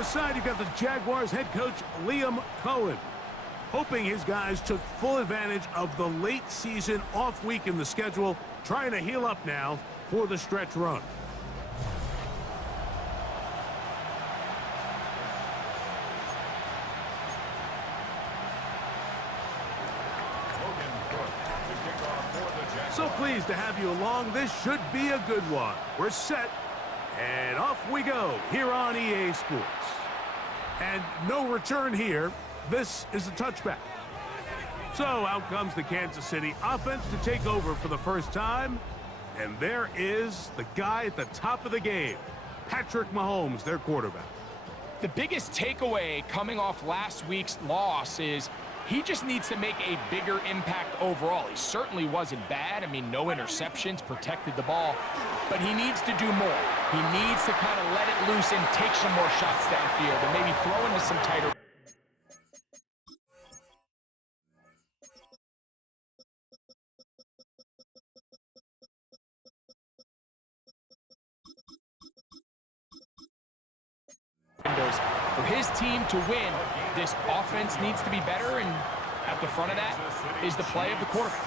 other side, you've got the Jaguars head coach, Liam Cohen, hoping his guys took full advantage of the late season off week in the schedule, trying to heal up now for the stretch run. So pleased to have you along. This should be a good one. We're set, and off we go here on EA Sports. And no return here. This is a touchback. So out comes the Kansas City offense to take over for the first time. And there is the guy at the top of the game, Patrick Mahomes, their quarterback. The biggest takeaway coming off last week's loss is he just needs to make a bigger impact overall. He certainly wasn't bad. I mean, no interceptions, protected the ball. But he needs to do more. He needs to kind of let it loose and take some more shots downfield and maybe throw into some tighter. For his team to win, this offense needs to be better, and at the front of that is the play of the quarterback.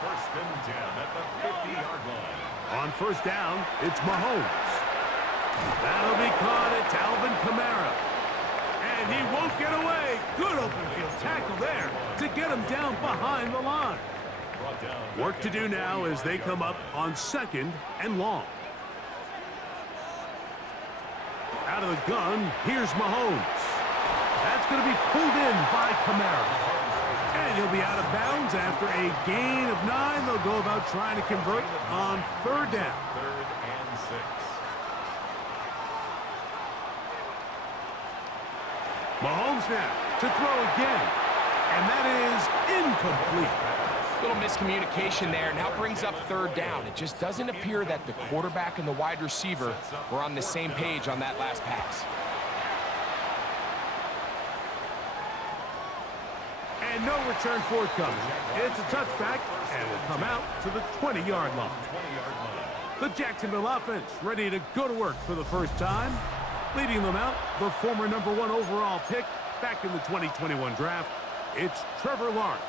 First and 10 at the 50-yard line. On first down, it's Mahomes. That'll be caught at Alvin Kamara. And he won't get away. Good open field tackle there to get him down behind the line. Work to do now as they come up on second and long. Out of the gun, here's Mahomes. That's going to be pulled in by Kamara. And he'll be out of bounds after a gain of 9. They'll go about trying to convert on third down. Third and 6. Mahomes now to throw again. And that is incomplete. Little miscommunication there, and now brings up third down. It just doesn't appear that the quarterback and the wide receiver were on the same page on that last pass. And no return forthcoming. It's a touchback, and will come out to the 20-yard line. The Jacksonville offense ready to go to work for the first time. Leading them out, the former #1 overall pick back in the 2021 draft. It's Trevor Lawrence.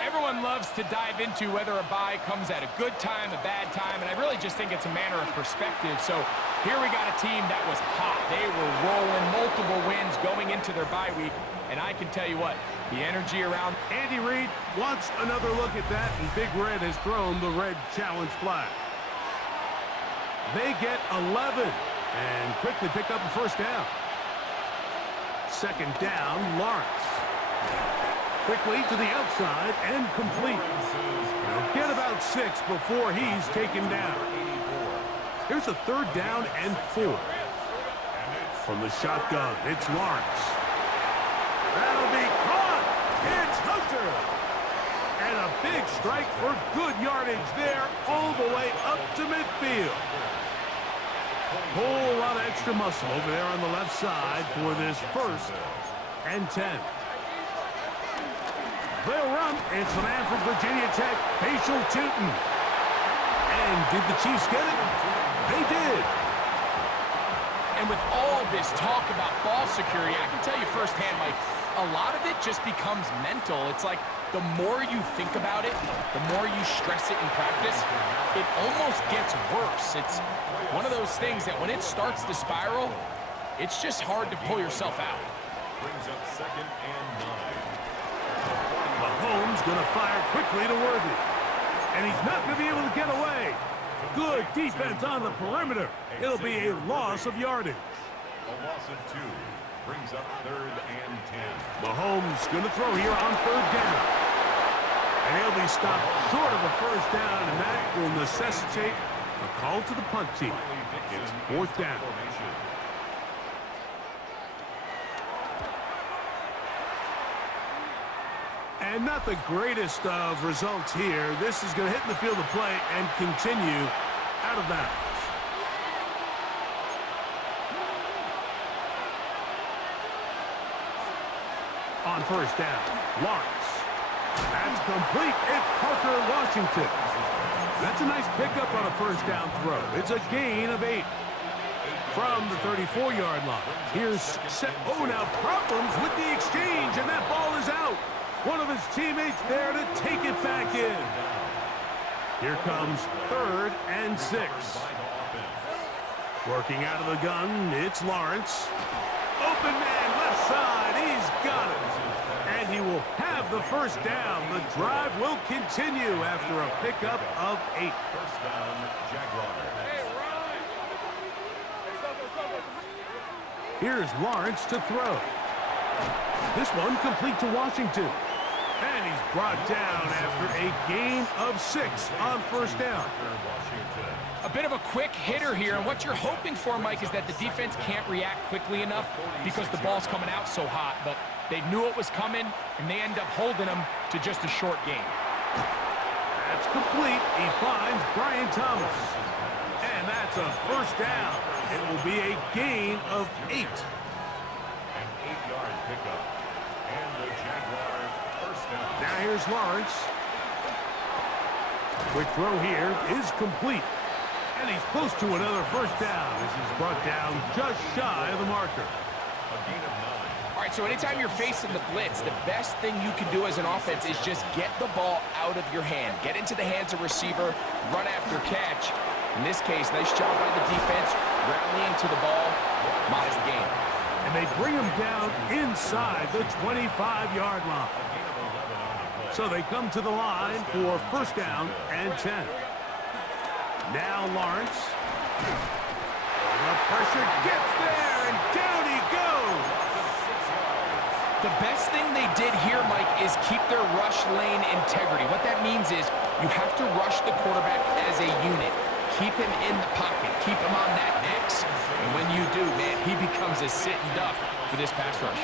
Everyone loves to dive into whether a bye comes at a good time, a bad time, and I really just think it's a matter of perspective. So here we got a team that was hot. They were rolling, multiple wins going into their bye week, and I can tell you what, the energy around. Andy Reid wants another look at that, and Big Red has thrown the red challenge flag. They get 11 and quickly pick up a first down. Second down, Lawrence. Quickly to the outside and complete. He'll get about 6 before he's taken down. Here's a third down and 4. From the shotgun, it's Lawrence. That'll be caught. It's Hunter. And a big strike for good yardage there all the way up to midfield. Whole lot of extra muscle over there on the left side for this first and 10. They'll run. It's the man from Virginia Tech, Facial Tootin. And did the Chiefs get it? They did. And with all this talk about ball security, I can tell you firsthand, Mike, a lot of it just becomes mental. It's like the more you think about it, the more you stress it in practice, it almost gets worse. It's one of those things that when it starts to spiral, it's just hard to pull yourself out. Brings up second and 9. Mahomes going to fire quickly to Worthy. And he's not going to be able to get away. Good defense on the perimeter. It'll be a loss of yardage. A loss of 2. Brings up third and 10. Mahomes going to throw here on third down. And he'll be stopped short of a first down, and that will necessitate a call to the punt team. It's fourth down. And not the greatest of results here. This is going to hit the field of play and continue out of bounds. On first down, Lawrence. That's complete. It's Parker Washington. That's a nice pickup on a first down throw. It's a gain of 8. from the 34-yard line. Here's set. Oh, now problems with the exchange, and that ball is out. One of his teammates there to take it back in. Here comes 3rd and 6. Working out of the gun, it's Lawrence. Open man, left side, he's got it. And he will have the first down. The drive will continue after a pickup of 8. First down, Jaguars. Here's Lawrence to throw. This one complete to Washington. And he's brought down after a gain of 6 on first down. A bit of a quick hitter here, and what you're hoping for, Mike, is that the defense can't react quickly enough because the ball's coming out so hot, but they knew it was coming, and they end up holding them to just a short gain. That's complete. He finds Brian Thomas. And that's a first down. It will be a gain of 8. An 8-yard pickup. And the Jaguars first down. Now here's Lawrence. Quick throw here is complete. And he's close to another first down as he's brought down just shy of the marker. A gain of 9. All right, so anytime you're facing the blitz, the best thing you can do as an offense is just get the ball out of your hand. Get into the hands of receiver, run after catch. In this case, nice job by the defense, rallying to the ball, modest gain. And they bring him down inside the 25-yard line. So they come to the line for first down and 10. Now Lawrence. The pressure gets there, and down he goes. The best thing they did here, Mike, is keep their rush lane integrity. What that means is you have to rush the quarterback as a unit. Keep him in the pocket. Keep him on that X. And when you do, man, he becomes a sitting duck for this pass rush.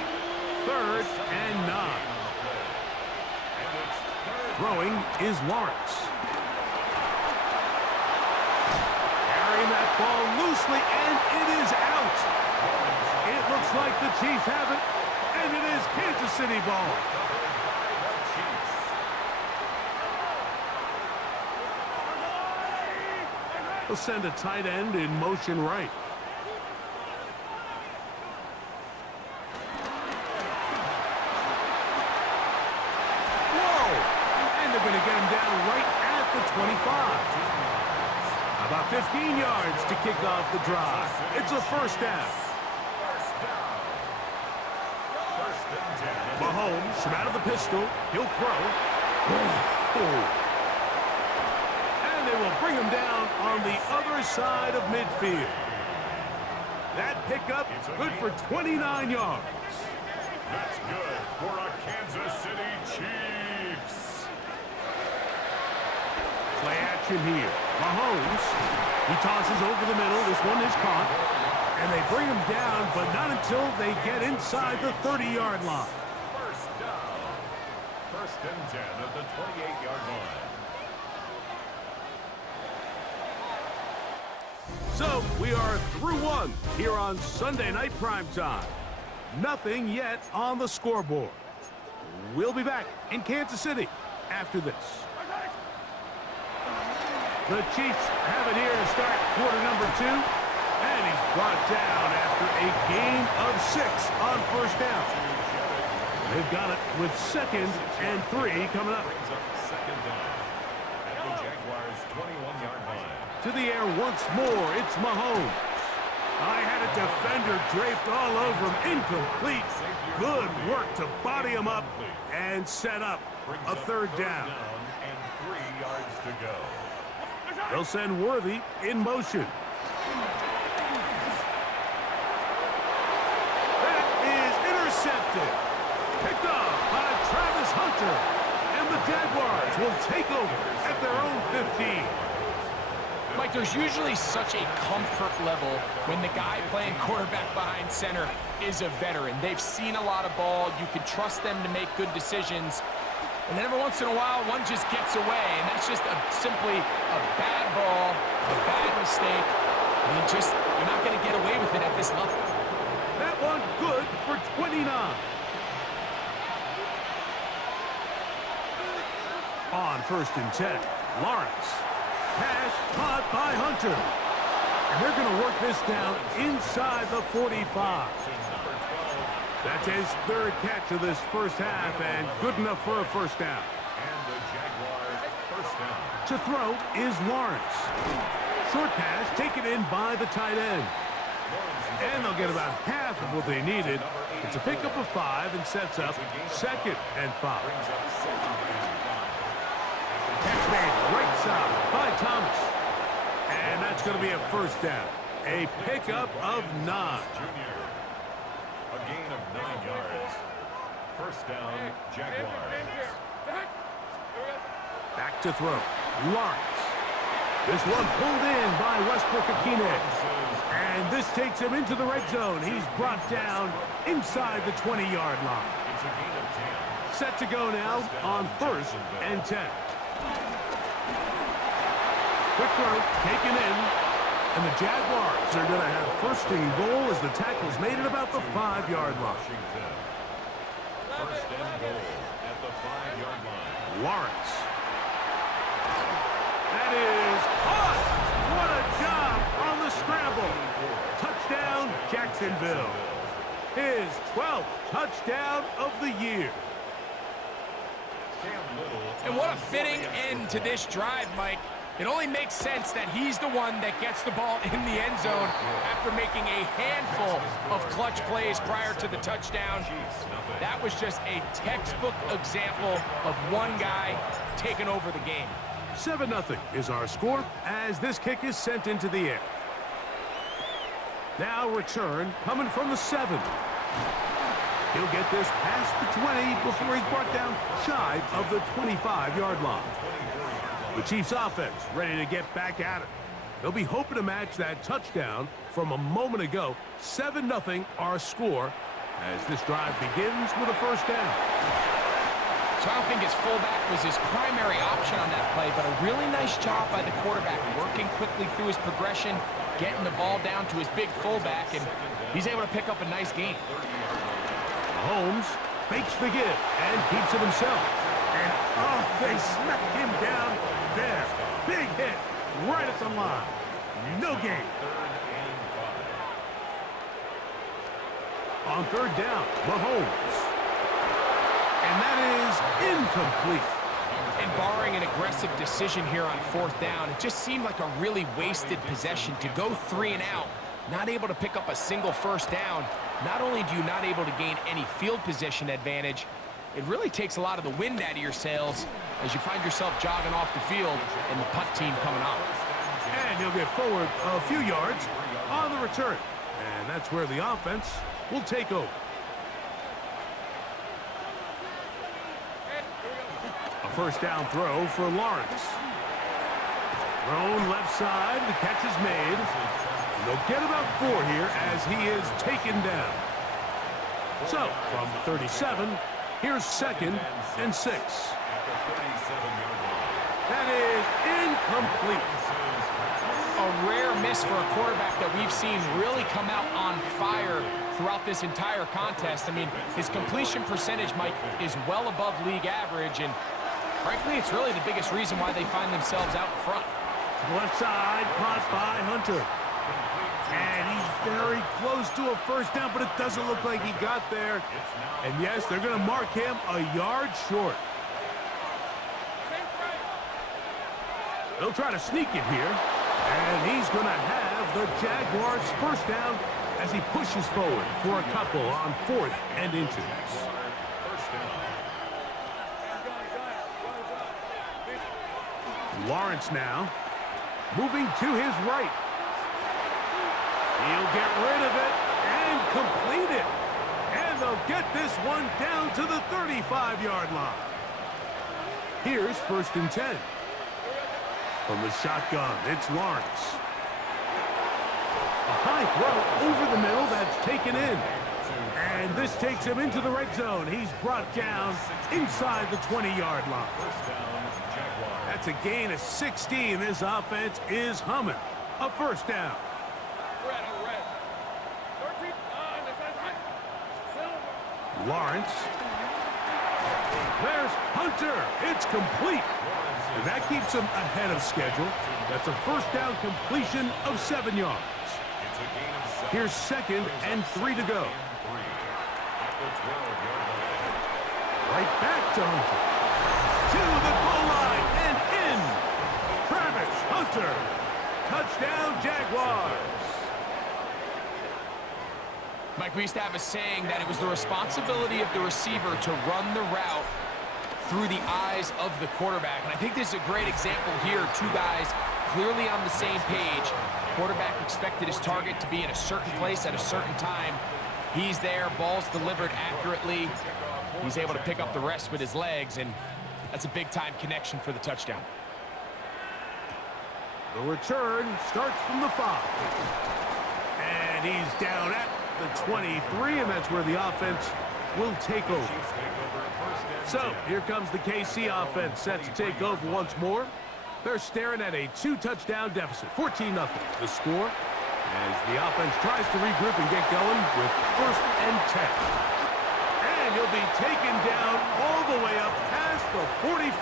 3rd and 9. Throwing is Lawrence. Carrying that ball loosely, and it is out. It looks like the Chiefs have it, and it is Kansas City ball. They'll send a tight end in motion right. Whoa! And they're going to get him down right at the 25. About 15 yards to kick off the drive. It's a first down. Mahomes from out of the pistol. He'll throw. And they will bring him down on the other side of midfield. That pickup good for 29 yards. That's good for a Kansas City Chiefs. Play action here. Mahomes. He tosses over the middle. This one is caught. And they bring him down, but not until they get inside the 30-yard line. First down. First and 10 at the 28-yard line. So we are through one here on Sunday Night Primetime. Nothing yet on the scoreboard. We'll be back in Kansas City after this. The Chiefs have it here to start quarter number 2. And he's brought down after a gain of 6 on first down. They've got it with 2nd and 3 coming up. Brings up second down at the Jaguars' 21-yard line. To the air once more, it's Mahomes. I had a defender draped all over him. Incomplete. Good work to body him up and set up a third down. And 3 yards to go. They'll send Worthy in motion. That is intercepted. Picked off by Travis Hunter. And the Jaguars will take over at their own 15. Mike, there's usually such a comfort level when the guy playing quarterback behind center is a veteran. They've seen a lot of ball. You can trust them to make good decisions. And then every once in a while, one just gets away. And that's just simply a bad ball, a bad mistake. And you're not going to get away with it at this level. That one good for 29. On 1st and 10, Lawrence. Pass caught by Hunter. And they're going to work this down inside the 45. That's his third catch of this first half, and good enough for a first down. And the Jaguars first down. To throw is Lawrence. Short pass taken in by the tight end. And they'll get about half of what they needed. It's a pickup of 5 and sets up 2nd and 5. Catch made right side by Thomas. And that's going to be a first down. A pickup of 9. A gain of 9 yards. First down, Jaguars. Back to throw. Lawrence. This one pulled in by Westbrook-Akine. And this takes him into the red zone. He's brought down inside the 20-yard line. It's a gain of 10. Set to go now on 1st and 10. Quick throw, taken in. And the Jaguars are going to have 1st and goal as the tackle's made at about the 5-yard line. First and goal at the 5-yard line. Lawrence. That is caught. What a job on the scramble. Touchdown, Jacksonville. His 12th touchdown of the year. And what a fitting end to this drive, Mike. It only makes sense that he's the one that gets the ball in the end zone after making a handful of clutch plays prior to the touchdown. That was just a textbook example of one guy taking over the game. 7-0 is our score as this kick is sent into the air. Now return coming from the 7. He'll get this past the 20 before he's brought down shy of the 25-yard line. The Chiefs offense ready to get back at it. They'll be hoping to match that touchdown from a moment ago. 7-0 our score as this drive begins with a first down. So I don't think his fullback was his primary option on that play, but a really nice job by the quarterback working quickly through his progression, getting the ball down to his big fullback, and he's able to pick up a nice gain. Holmes fakes the give and keeps it himself. And, oh, they smacked him down there. Big hit right at the line. No gain. On 3rd down, Mahomes. And that is incomplete. And barring an aggressive decision here on 4th down, it just seemed like a really wasted possession to go 3 and out, not able to pick up a single first down. Not only do you not able to gain any field position advantage, it really takes a lot of the wind out of your sails as you find yourself jogging off the field and the punt team coming on. And he'll get forward a few yards on the return. And that's where the offense will take over. A first down throw for Lawrence. Thrown left side, the catch is made. And they'll get about 4 here as he is taken down. So, from 37, here's 2nd and 6. That is incomplete. A rare miss for a quarterback that we've seen really come out on fire throughout this entire contest. I mean, his completion percentage, Mike, is well above league average, and frankly, it's really the biggest reason why they find themselves out in front. To the left side, caught by Hunter. And he's very close to a first down, but it doesn't look like he got there. And yes, they're going to mark him a yard short. They'll try to sneak it here. And he's going to have the Jaguars first down as he pushes forward for a couple on 4th and inches. Lawrence now moving to his right. He'll get rid of it and complete it. And they'll get this one down to the 35-yard line. Here's 1st and 10. From the shotgun, it's Lawrence. A high throw over the middle that's taken in. And this takes him into the red zone. He's brought down inside the 20-yard line. That's a gain of 16. This offense is humming. A first down. Lawrence. There's Hunter. It's complete. And that keeps him ahead of schedule. That's a first down completion of 7 yards. Here's 2nd and 3 to go. Right back to Hunter. To the goal line and in. Travis Hunter. Touchdown, Jaguars. Mike, we used to have a saying that it was the responsibility of the receiver to run the route through the eyes of the quarterback. And I think this is a great example here. Two guys clearly on the same page. Quarterback expected his target to be in a certain place at a certain time. He's there, ball's delivered accurately. He's able to pick up the rest with his legs, and that's a big-time connection for the touchdown. The return starts from the 5. And he's down at the 23, and that's where the offense will take over. So, here comes the KC offense set to take over once more. They're staring at a 2-touchdown deficit, 14-0. The score as the offense tries to regroup and get going with 1st and 10. And he'll be taken down all the way up past the 45.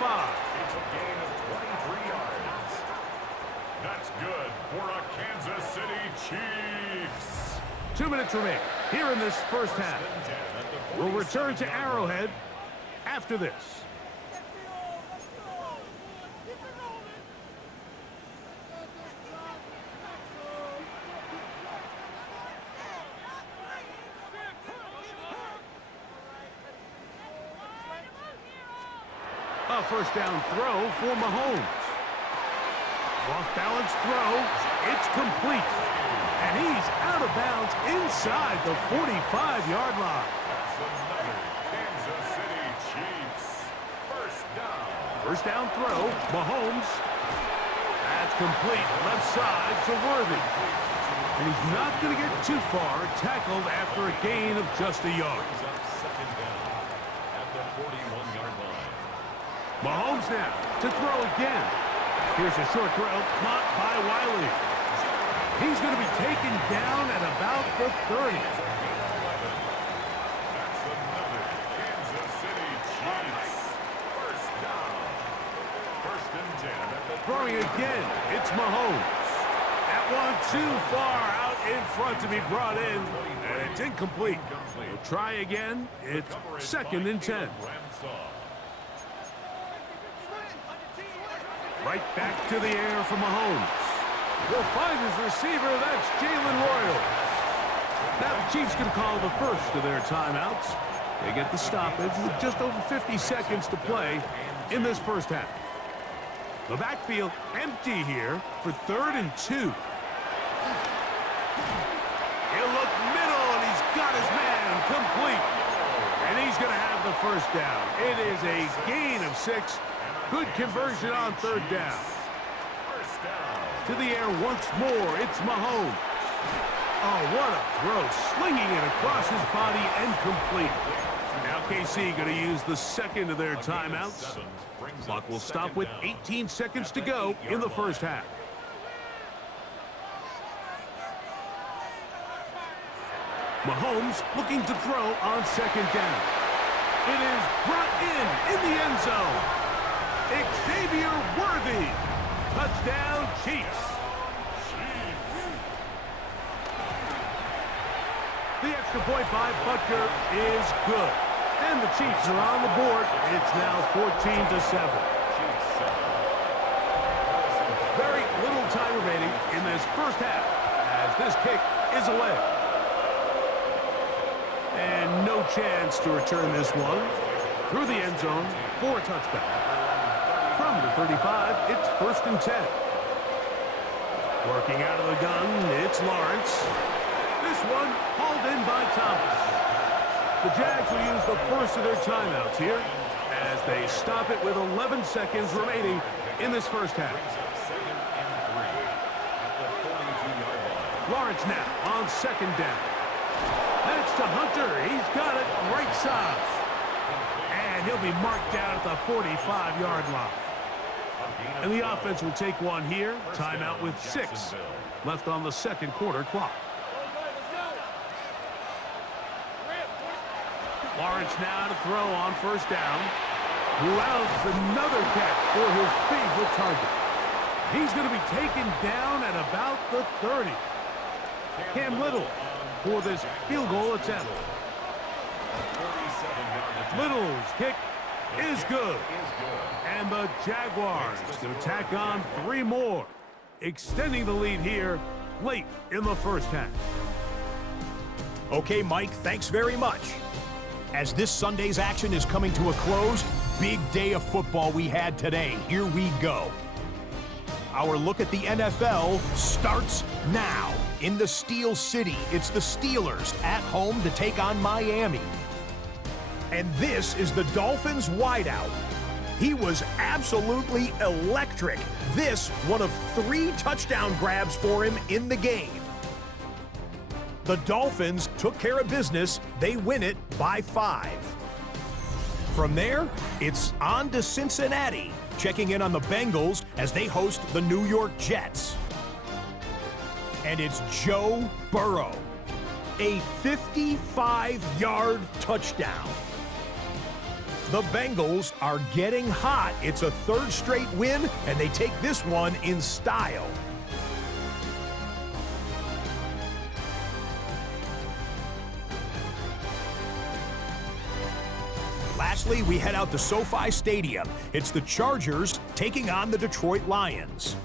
It's a gain of 23 yards. That's good for a Kansas City Chiefs. 2 minutes remain here in this first half. We'll return to Arrowhead after this. A first down throw for Mahomes. Off-balance throw. It's complete. And he's out of bounds inside the 45-yard line. That's another Kansas City Chiefs first down. First down throw. Mahomes. That's complete. Left side to Worthy. And he's not going to get too far. Tackled after a gain of just a yard. Brings up 2nd down at the 41-yard line. Mahomes now to throw again. Here's a short throw caught by Wiley. He's going to be taken down at about the 30. That's another Kansas City Chiefs first down. 1st and 10 at the Throwing again, it's Mahomes. That one too far out in front to be brought in, and it's incomplete. He'll try again. It's 2nd and 10. Right back to the air for Mahomes. Will find his receiver. That's Jalen Royals. Now the Chiefs can call the first of their timeouts. They get the stoppage with just over 50 seconds to play in this first half. The backfield empty here for 3rd and 2. He'll look middle, and he's got his man complete. And he's going to have the first down. It is a gain of 6. Good conversion on 3rd down. To the air once more, it's Mahomes. Oh, what a throw. Slinging it across his body and complete. Now KC going to use the 2nd of their timeouts. Clock will stop with 18 seconds to go in the first half. Mahomes looking to throw on 2nd down. It is brought in the end zone. Xavier Worthy. Touchdown, Chiefs. The extra point by Butker is good. And the Chiefs are on the board. It's now 14-7. Very little time remaining in this first half as this kick is away. And no chance to return this one through the end zone for a touchback. From the 35, it's 1st and 10. Working out of the gun, it's Lawrence. This one hauled in by Thomas. The Jags will use the first of their timeouts here as they stop it with 11 seconds remaining in this first half. Lawrence now on 2nd down. That's to Hunter. He's got it right side. And he'll be marked down at the 45-yard line. And the offense will take one here. Timeout with 6 left on the 2nd quarter clock. Lawrence now to throw on 1st down. Louds another catch for his favorite target. He's going to be taken down at about the 30. Cam Little for this field goal attempt. Little's kick is good. And the Jaguars going to tack on 3 more, extending the lead here late in the first half. Okay, Mike, thanks very much. As this Sunday's action is coming to a close, big day of football we had today. Here we go. Our look at the NFL starts now. In the Steel City, it's the Steelers at home to take on Miami. And this is the Dolphins wideout. He was absolutely electric. This one of 3 touchdown grabs for him in the game. The Dolphins took care of business. They win it by 5. From there, it's on to Cincinnati, checking in on the Bengals as they host the New York Jets. And it's Joe Burrow, a 55-yard touchdown. The Bengals are getting hot. It's a 3rd straight win, and they take this one in style. Lastly, we head out to SoFi Stadium. It's the Chargers taking on the Detroit Lions.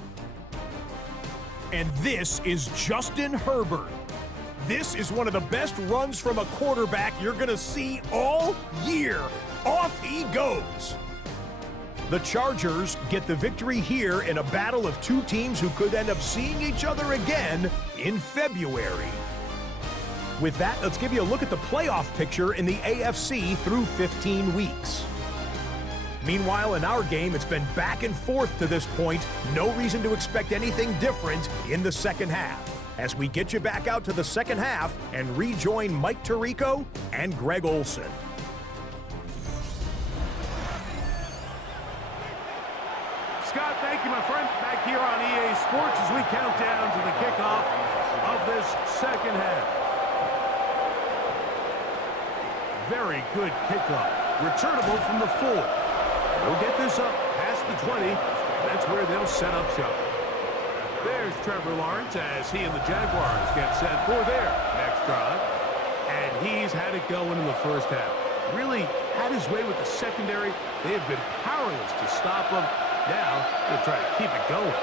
And this is Justin Herbert. This is one of the best runs from a quarterback you're going to see all year. Off he goes. The Chargers get the victory here in a battle of 2 teams who could end up seeing each other again in February. With that, let's give you a look at the playoff picture in the AFC through 15 weeks. Meanwhile, in our game, it's been back and forth to this point. No reason to expect anything different in the second half, as we get you back out to the second half and rejoin Mike Tirico and Greg Olson. Scott, thank you, my friend. Back here on EA Sports as we count down to the kickoff of this second half. Very good kickoff. Returnable from the 4. They'll get this up past the 20. That's where they'll set up shop. There's Trevor Lawrence as he and the Jaguars get set for their next drive. And he's had it going in the first half. Really had his way with the secondary. They have been powerless to stop him. Now they'll try to keep it going.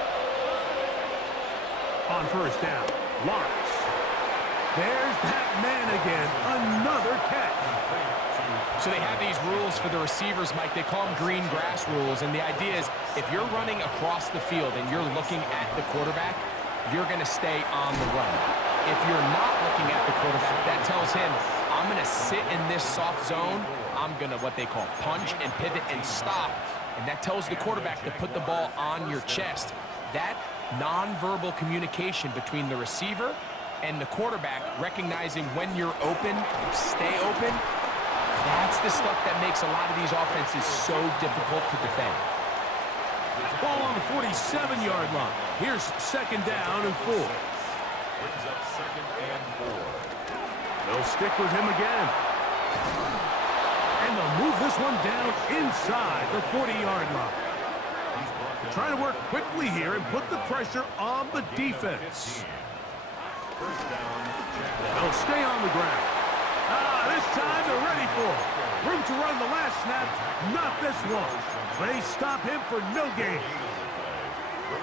On first down, Lawrence. There's that man again. Another catch. So they have these rules for the receivers, Mike. They call them green grass rules. And the idea is if you're running across the field and you're looking at the quarterback, you're going to stay on the run. If you're not looking at the quarterback, that tells him, I'm going to sit in this soft zone. I'm going to what they call punch and pivot and stop. And that tells the quarterback to put the ball on your chest. That nonverbal communication between the receiver and the quarterback, recognizing when you're open, stay open, that's the stuff that makes a lot of these offenses so difficult to defend. Ball on the 47-yard line. Here's second down and 4. Brings up 2nd and 4. They'll stick with him again. And they'll move this one down inside the 40-yard line. They're trying to work quickly here and put the pressure on the defense. First down, Jaguars. They'll stay on the ground. This time they're ready for it. Room to run the last snap, not this one. They stop him for no gain.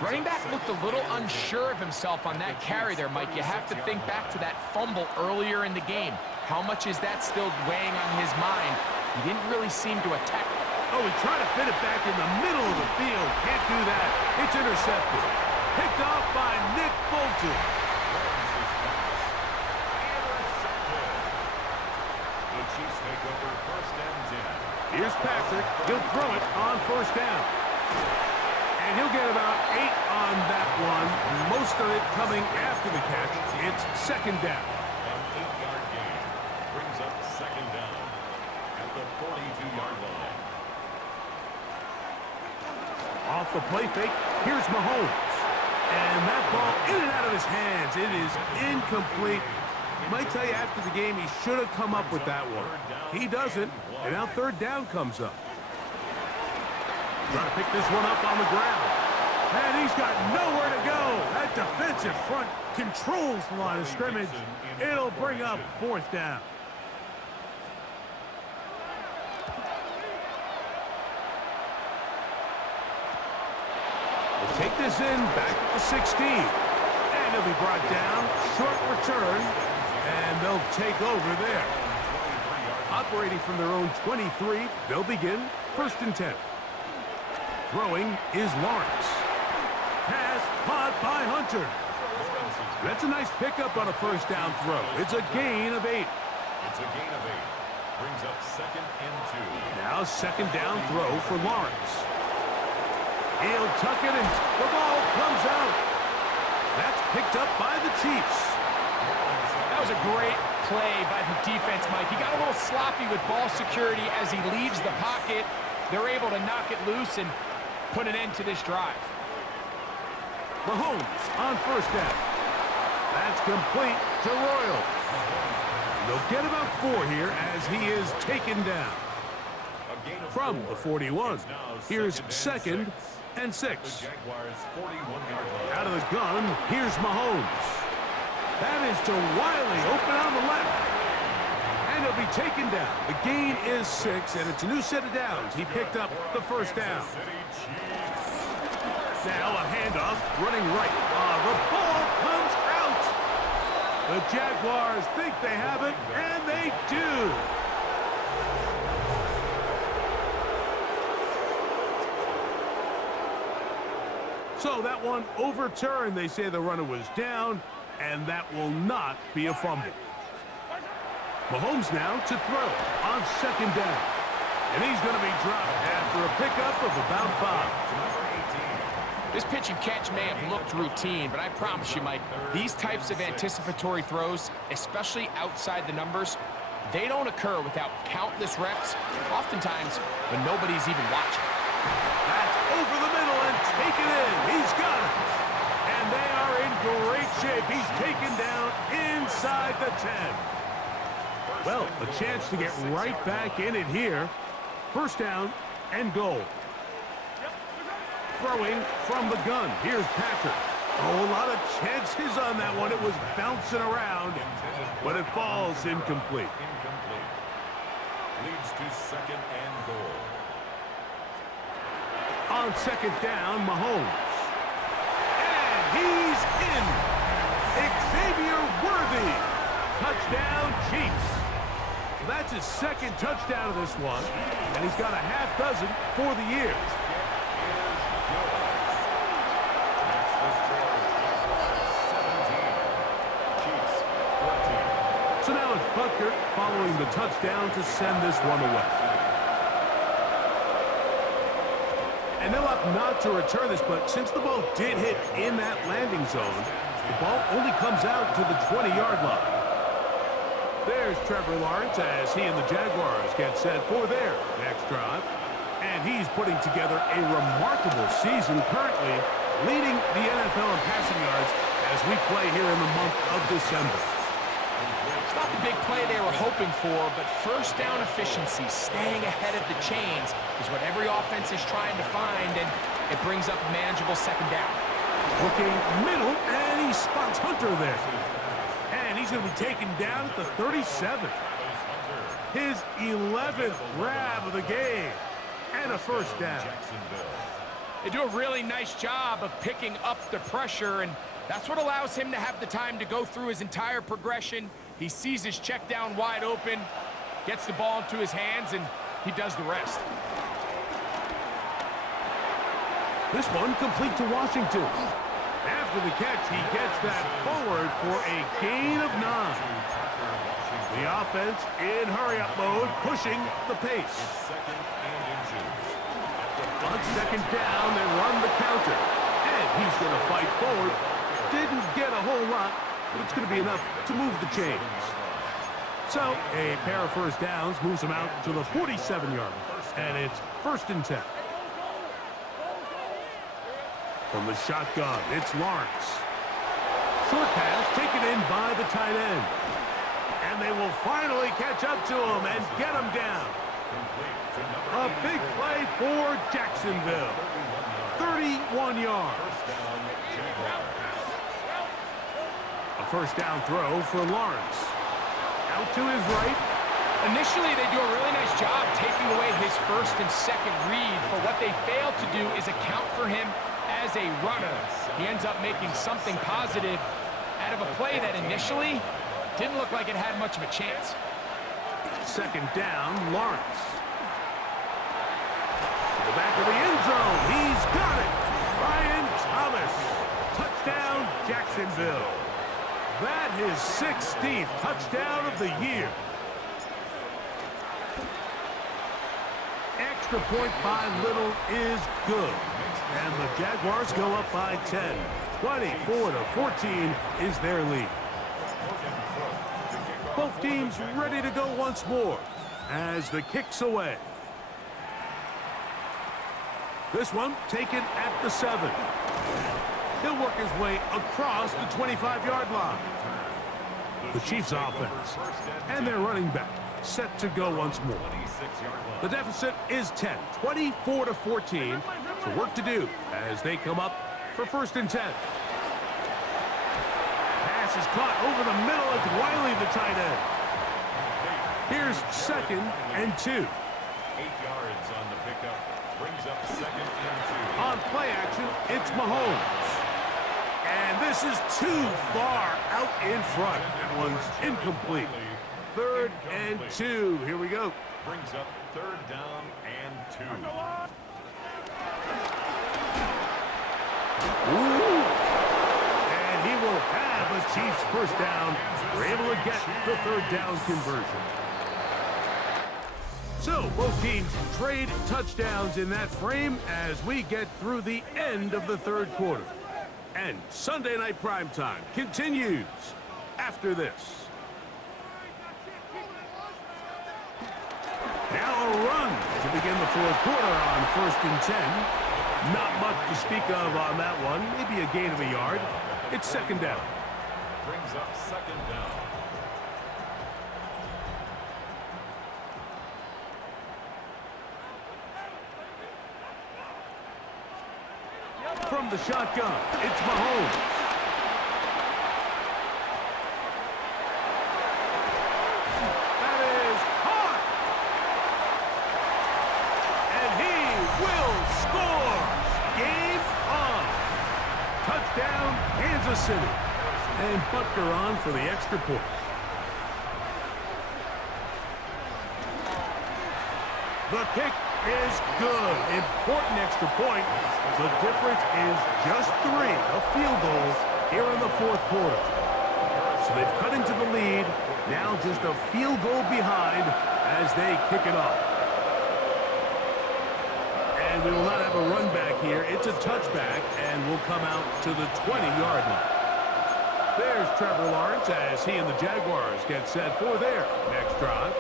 Running back looked a little unsure of himself on that carry there, Mike. You have to think back to that fumble earlier in the game. How much is that still weighing on his mind? He didn't really seem to attack. Oh, he tried to fit it back in the middle of the field. Can't do that. It's intercepted. Picked off by Nick Bolton. The Chiefs take over 1st and 10. Here's Patrick. He'll throw it on first down. And he'll get about 8 on that one. Most of it coming after the catch. It's second down. An 8-yard gain brings up 2nd down at the 42-yard line. Off the play fake, here's Mahomes. And that ball in and out of his hands. It is incomplete. Might tell you after the game he should have come up with that one. He doesn't, and now third down comes up. Trying to pick this one up on the ground. And he's got nowhere to go. That defensive front controls the line of scrimmage. It'll bring up 4th down. They'll take this in back at the 16. And he'll be brought down. Short return. And they'll take over there. Operating from their own 23, they'll begin 1st and 10. Throwing is Lawrence. Pass caught by Hunter. That's a nice pickup on a 1st down throw. It's a gain of 8. It's a gain of 8. Brings up 2nd and 2. Now 2nd down throw for Lawrence. He'll tuck it and the ball comes out. That's picked up by the Chiefs. That was a great play by the defense, Mike. He got a little sloppy with ball security as he leaves the pocket. They're able to knock it loose and put an end to this drive. Mahomes on 1st down. That's complete to Royal. They'll get about 4 here as he is taken down. From the 41, here's 2nd and 6. Jaguars 41-yard line. Out of the gun, here's Mahomes. That is to Wiley, open on the left. And he'll be taken down. The gain is 6, and it's a new set of downs. He picked up the 1st down. Now a handoff, running right. The ball comes out. The Jaguars think they have it, and they do. So that one overturned. They say the runner was down, and that will not be a fumble. Mahomes now to throw on 2nd down. And he's going to be dropped after a pickup of about 5. This pitch and catch may have looked routine, but I promise you, Mike, these types of anticipatory throws, especially outside the numbers, they don't occur without countless reps, oftentimes when nobody's even watching. That's over the middle and taken in. He's got it. And they are in great shape. He's taken down inside the 10. Well, a chance to get right back in it here. 1st down and goal. Throwing from the gun. Here's Patrick. Oh, a lot of chances on that one. It was bouncing around, but it falls incomplete. Leads to 2nd and goal. On 2nd down, Mahomes. And he's in. Xavier Worthy. Touchdown, Chiefs. That's his 2nd touchdown of this one, and he's got a half dozen for the year. So now it's Butker following the touchdown to send this one away. And they'll opt not to return this, but since the ball did hit in that landing zone, the ball only comes out to the 20-yard line. There's Trevor Lawrence as he and the Jaguars get set for their next drive. And he's putting together a remarkable season, currently leading the NFL in passing yards as we play here in the month of December. It's not the big play they were hoping for, but 1st down efficiency, staying ahead of the chains, is what every offense is trying to find, and it brings up a manageable 2nd down. Looking middle, and he spots Hunter there. And he's going to be taken down at the 37. His 11th grab of the game. And a 1st down. They do a really nice job of picking up the pressure, and that's what allows him to have the time to go through his entire progression. He sees his check down wide open, gets the ball into his hands, and he does the rest. This one complete to Washington. After the catch, he gets that forward for a gain of 9. The offense in hurry-up mode, pushing the pace. On 2nd down, they run the counter. And he's going to fight forward. Didn't get a whole lot, but it's going to be enough to move the chains. So, a pair of 1st downs moves him out to the 47-yard line. And it's 1st and 10. From the shotgun, it's Lawrence. Short pass taken in by the tight end. And they will finally catch up to him and get him down. A big play for Jacksonville. 31 yards. A first down throw for Lawrence. Out to his right. Initially, they do a really nice job taking away his first and second read, but what they fail to do is account for him as a runner. He ends up making something positive out of a play that initially didn't look like it had much of a chance. Second down, Lawrence. To the back of the end zone. He's got it. Brian Thomas. Touchdown, Jacksonville. That is 16th touchdown of the year. Extra point by Little is good. And the Jaguars go up by 10. 24-14 is their lead. Both teams ready to go once more as the kick's away. This one taken at the 7. He'll work his way across the 25-yard line. The Chiefs offense and their running back set to go once more. The deficit is 10, 24-14. So work to do as they come up for first and 10. Pass is caught over the middle. It's Wiley, the tight end. Here's second and 2. 8 yards on the pickup. Brings up second and 2. On play action, it's Mahomes. And this is too far out in front. That one's incomplete. Third and 2. Here we go. Brings up third down and 2. Ooh. And he will have a Chiefs first down. We're able to get the third down conversion. So both teams trade touchdowns in that frame as we get through the end of the third quarter. And Sunday Night Primetime continues after this. Now a run to begin the fourth quarter on first and 10. Not much to speak of on that one. Maybe a gain of a yard. It's second down. Brings up second down. From the shotgun, it's Mahomes. That is caught. And he will score. Game on. Touchdown, Kansas City. And Butker on for the extra point. The kick is good. Important extra point. The difference is just 3, a field goal here in the fourth quarter. So they've cut into the lead. Now just a field goal behind as they kick it off. And we will not have a run back here. It's a touchback and will come out to the 20-yard line. There's Trevor Lawrence as he and the Jaguars get set for their next drive.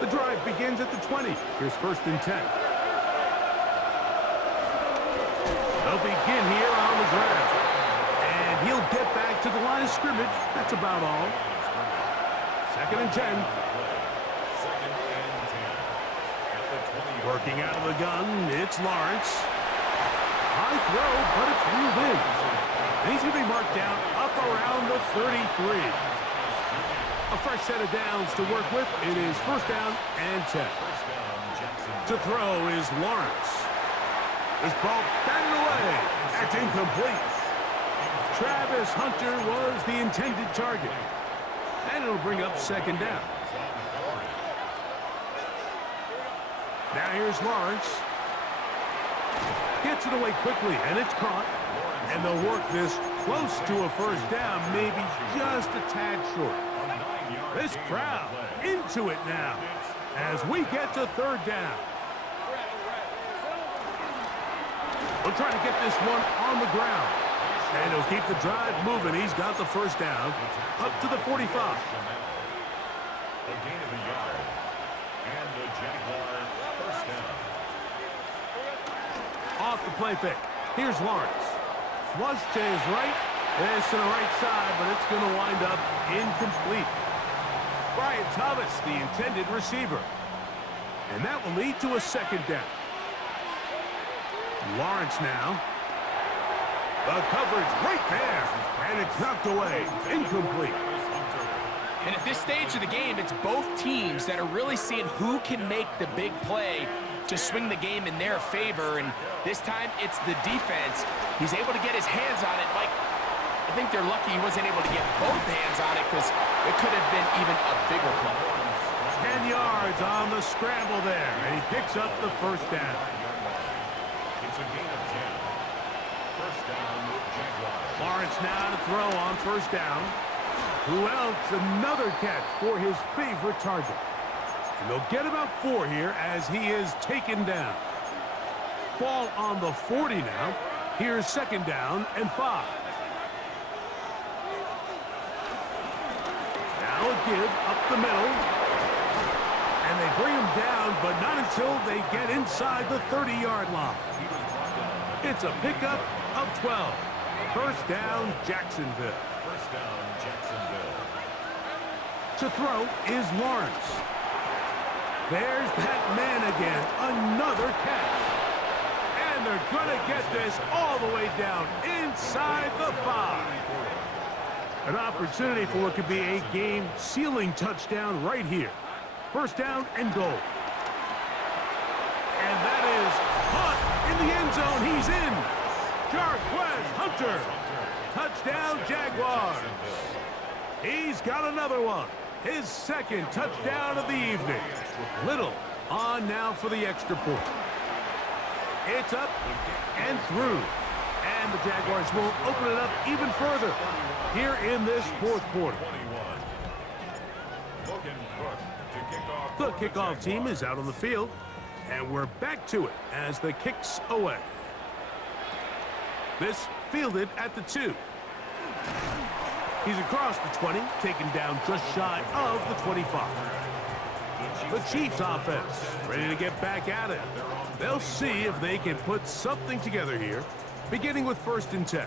The drive begins at the 20. Here's first and 10. They'll begin here on the ground. And he'll get back to the line of scrimmage. That's about all. Second and 10. Second and 10. At the 20. Working out of the gun, it's Lawrence. High throw, but it's reeled in. And he's going to be marked down up around the 33. A fresh set of downs to work with. It is first down and 10. To throw is Lawrence. This ball batted away. That's incomplete. Travis Hunter was the intended target. And it'll bring up second down. Now here's Lawrence. Gets it away quickly, and it's caught. And they'll work this close to a first down, maybe just a tad short. This crowd into it now as we get to third down. We'll try to get this one on the ground. And he'll keep the drive moving. He's got the first down up to the 45. A gain of a yard. And the Jaguar first down. Off the play fake. Here's Lawrence. Flush to his right. This to the right side, but it's going to wind up incomplete. Brian Thomas, the intended receiver. And that will lead to a second down. Lawrence now. The coverage right there. And it's knocked away. Incomplete. And at this stage of the game, it's both teams that are really seeing who can make the big play to swing the game in their favor. And this time, it's the defense. He's able to get his hands on it. Mike, I think they're lucky he wasn't able to get both hands on it because it could have been even a bigger play. 10 yards on the scramble there. And he picks up the first down. It's a gain of 10. First down, Jaguars. Lawrence now to throw on first down. Who else? Another catch for his favorite target. And they'll get about 4 here as he is taken down. Ball on the 40 now. Here's second down and 5. Now a give up the middle. And they bring him down, but not until they get inside the 30-yard line. It's a pickup of 12. First down, Jacksonville. First down, Jacksonville. To throw is Lawrence. There's that man again. Another catch. And they're going to get this all the way down inside the 5. An opportunity for what could be a game-sealing touchdown right here. First down and goal. And that is caught in the end zone. He's in. Jarquez Hunter. Touchdown, Jaguars. He's got another one. His second touchdown of the evening. Little on now for the extra point. It's up and through. And the Jaguars will open it up even further here in this fourth quarter. The kickoff team is out on the field, and we're back to it as the kick's away. This fielded at the 2. He's across the 20, taken down just shy of the 25. The Chiefs offense ready to get back at it. They'll see if they can put something together here, beginning with 1st and 10.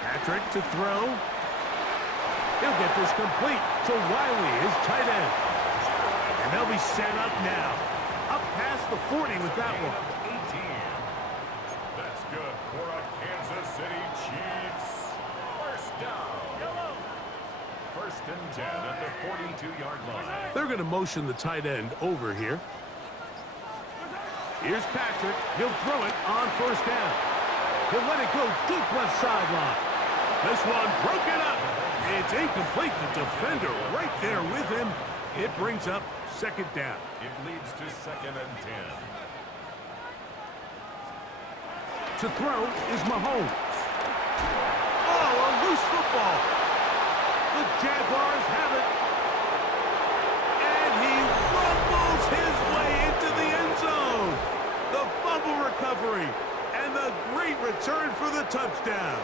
Patrick to throw. He'll get this complete to Wiley, his tight end. And they'll be set up now. Up past the 40 with that one. 18. That's good for a Kansas City Chiefs. First down. First and 10 at the 42-yard line. They're going to motion the tight end over here. Here's Patrick. He'll throw it on first down. He'll let it go deep left sideline. This one broken up. It's incomplete. The defender right there with him. It brings up second down. It leads to 2nd and 10. To throw is Mahomes. Oh, a loose football. The Jaguars have it. And he rumbles his way into the end zone. The fumble recovery and the great return for the touchdown.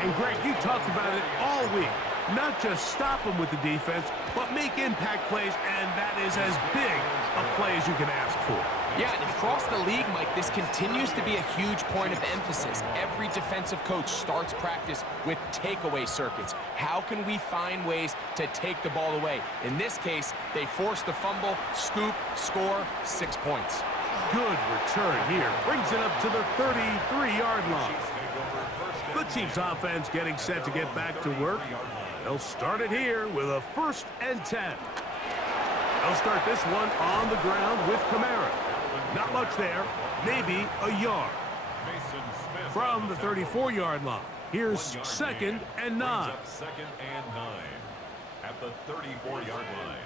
And Greg, you talked about it all week. Not just stop him with the defense, but make impact plays, and that is as big a play as you can ask for. Yeah, and across the league, Mike, this continues to be a huge point of emphasis. Every defensive coach starts practice with takeaway circuits. How can we find ways to take the ball away? In this case, they force the fumble, scoop, score, 6 points. Good return here. Brings it up to the 33-yard line. The Chiefs offense getting set to get back to work. They'll start it here with a 1st and 10. They'll start this one on the ground with Kamara. Not much there, maybe a yard. From the 34-yard line, here's 2nd and 9. 2nd and 9 at the 34-yard line.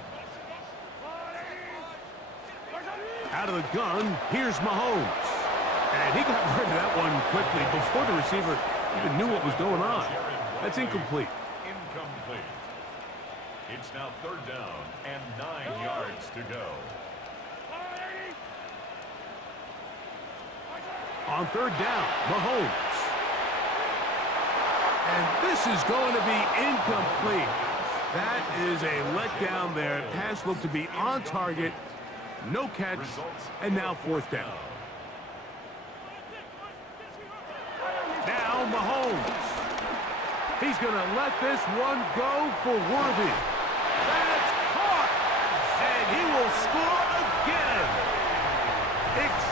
Out of the gun, here's Mahomes. And he got rid of that one quickly before the receiver even knew what was going on. That's incomplete. Incomplete. It's now 3rd down and 9 yards to go. On 3rd down, Mahomes. And this is going to be incomplete. That is a letdown there. Pass looked to be on target. No catch. And now 4th down. Now Mahomes He's going to let this one go for Worthy. That's caught. And he will score again.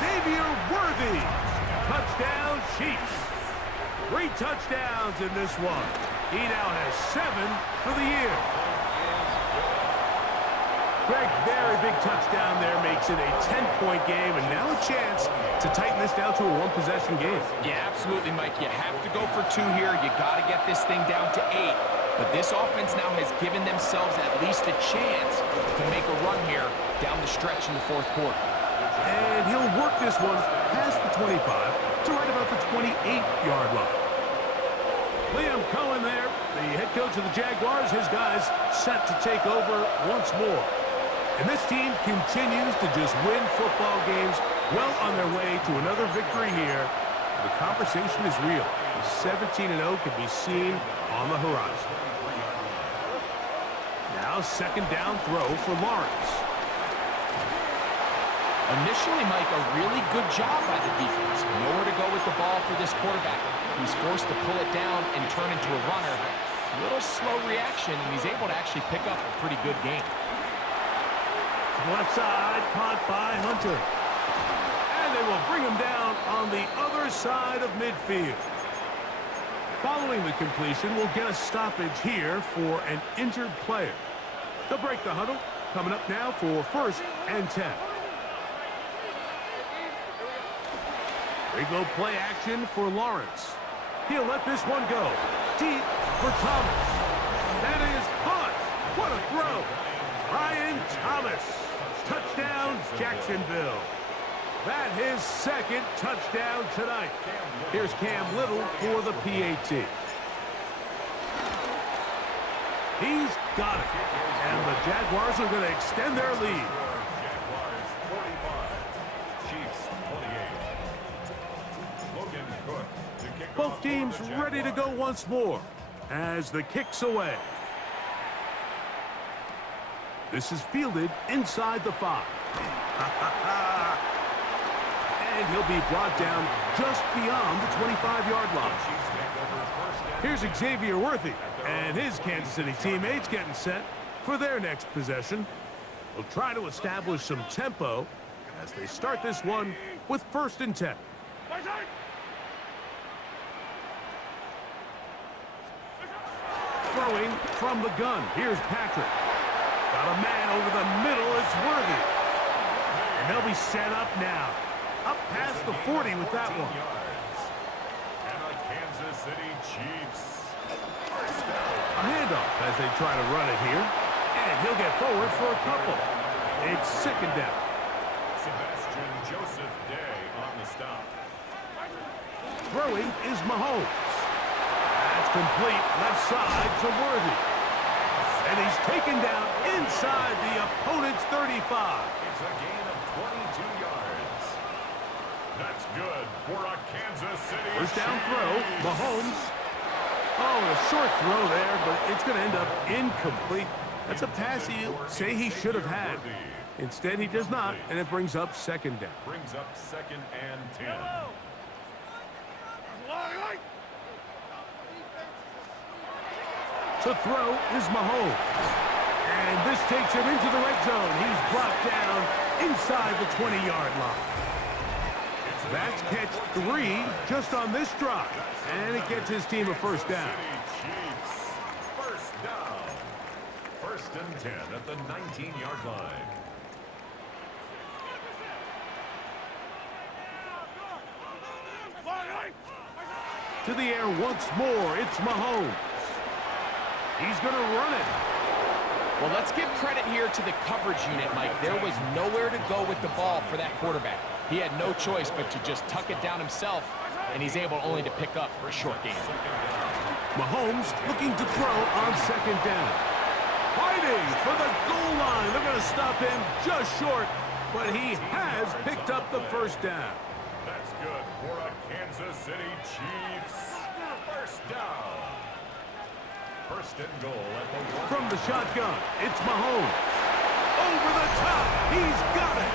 Xavier Worthy. Touchdown, Chiefs. 3 touchdowns in this one. He now has 7 for the year. Greg, very big touchdown there makes it a 10-point game, and now a chance to tighten this down to a one-possession game. Yeah, absolutely, Mike. You have to go for 2 here. You got to get this thing down to 8. But this offense now has given themselves at least a chance to make a run here down the stretch in the 4th quarter. And he'll work this one past the 25 to right about the 28-yard line. Liam Cohen there, the head coach of the Jaguars. His guys set to take over once more. And this team continues to just win football games, well on their way to another victory here. The conversation is real. The 17-0 can be seen on the horizon. Now 2nd down throw for Lawrence. Initially, Mike, a really good job by the defense. Nowhere to go with the ball for this quarterback. He's forced to pull it down and turn into a runner. A little slow reaction, and he's able to actually pick up a pretty good game. Left side, caught by Hunter. And they will bring him down on the other side of midfield. Following the completion, we'll get a stoppage here for an injured player. They'll break the huddle. Coming up now for 1st and 10. They go play action for Lawrence. He'll let this one go. Deep for Thomas. That is caught. What a throw. Ryan Thomas. Touchdown, Jacksonville. That his 2nd touchdown tonight. Here's Cam Little for the PAT. He's got it. And the Jaguars are going to extend their lead. Jaguars 45, Chiefs 28. Logan Cook to kick Both off teams for the ready to go Jaguars. once more as the kick's away. This is fielded inside the 5. And he'll be brought down just beyond the 25-yard line. Here's Xavier Worthy and his Kansas City teammates getting set for their next possession. They'll try to establish some tempo as they start this one with 1st and 10. Throwing from the gun. Here's Patrick. Got a man over the middle. It's Worthy. And they'll be set up now. Up past the 40 with that one. And the Kansas City Chiefs. A handoff as they try to run it here. And he'll get forward for a couple. It's 2nd down. Sebastian Joseph Day on the stop. Throwing is Mahomes. That's complete left side to Worthy. And he's taken down inside the opponent's 35. It's a gain of 22 yards. That's good for a Kansas City. 1st down Chiefs. throw, Mahomes. Oh, a short throw there, but it's going to end up incomplete. That's a pass he'll say he should have had. Instead, he does not, and it brings up 2nd down. Brings up 2nd and 10. To throw is Mahomes. And this takes him into the red zone. He's brought down inside the 20-yard line. That's catch 3 just on this drive. And it gets his team a 1st down. Chiefs. 1st down. 1st and 10 at the 19-yard line. To the air once more. It's Mahomes. He's going to run it. Well, let's give credit here to the coverage unit, Mike. There was nowhere to go with the ball for that quarterback. He had no choice but to just tuck it down himself, and he's able only to pick up a short gain. Mahomes looking to throw on 2nd down. Fighting for the goal line. They're going to stop him just short, but he has picked up the 1st down. That's good for a Kansas City Chiefs. 1st down. 1st and goal at the 1. From the shotgun, it's Mahomes. Over the top. He's got it.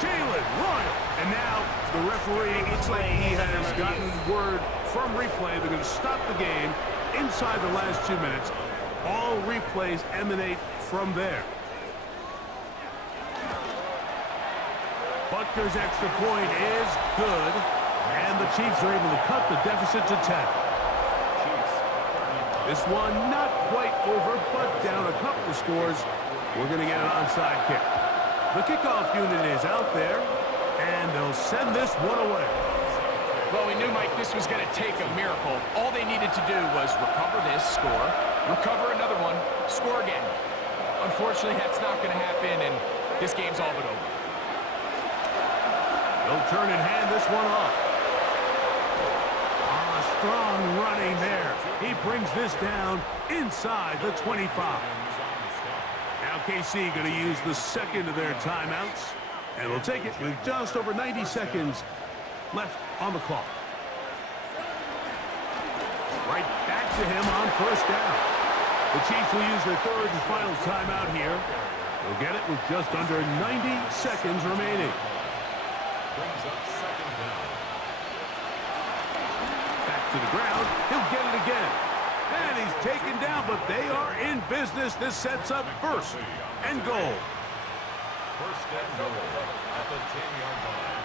Jalen Royal. And now the referee looks like he has gotten word from replay. They're going to stop the game inside the last 2 minutes. All replays emanate from there. Butker's extra point is good, and the Chiefs are able to cut the deficit to 10. This one not quite over, but down a couple of scores. We're going to get an onside kick. The kickoff unit is out there, and they'll send this one away. Well, we knew, Mike, this was going to take a miracle. All they needed to do was recover this, score, recover another one, score again. Unfortunately, that's not going to happen, and this game's all but over. They'll turn and hand this one off. Strong running there. He brings this down inside the 25. Now KC going to use the second of their timeouts, and we'll take it with just over 90 seconds left on the clock. Right back to him on first down. The Chiefs will use their third and final timeout here. They'll get it with just under 90 seconds remaining. Brings up second down. To the ground, he'll get it again. And he's taken down, but they are in business. This sets up first and goal. First and goal at the 10-yard line.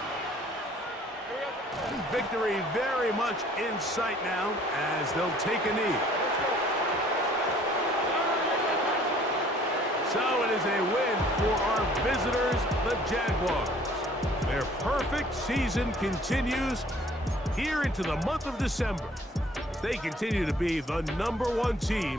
Victory very much in sight now as they'll take a knee. So it is a win for our visitors, the Jaguars. Their perfect season continues here into the month of December. They continue to be the #1 team